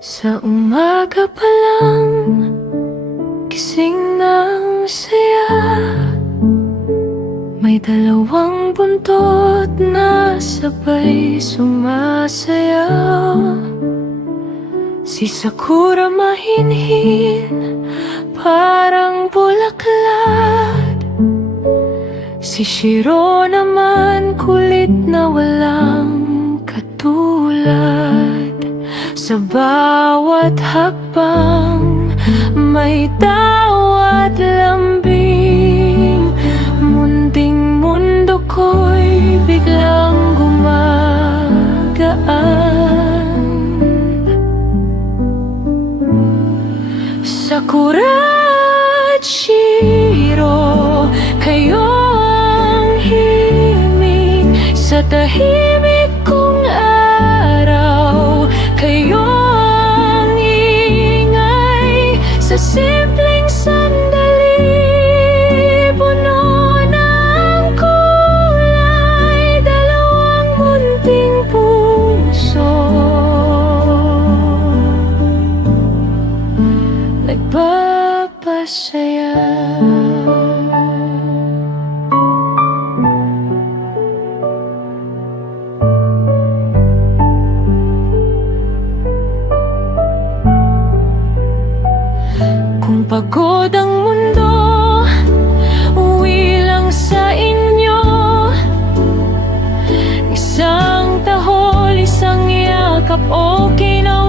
Sa umaga pa lang, gising ng saya. May dalawang buntot na sabay sumasayaw. Si Sakura mahinhin, parang bulaklak. Si Shiro naman kulit na walang katulad. Sa bawat hakbang may tawat lambing. Munting mundo ko'y biglang gumagaan. Sakura at Shiro, kayo ang himig sa tahimik kong araw. Kayo ang ingay sa simpleng sandali. Puno ng kulay, dalawang munting puso nagpapasaya. Kung pagod ang mundo, uwi lang sa inyo. Isang tahol, isang yakap, okay na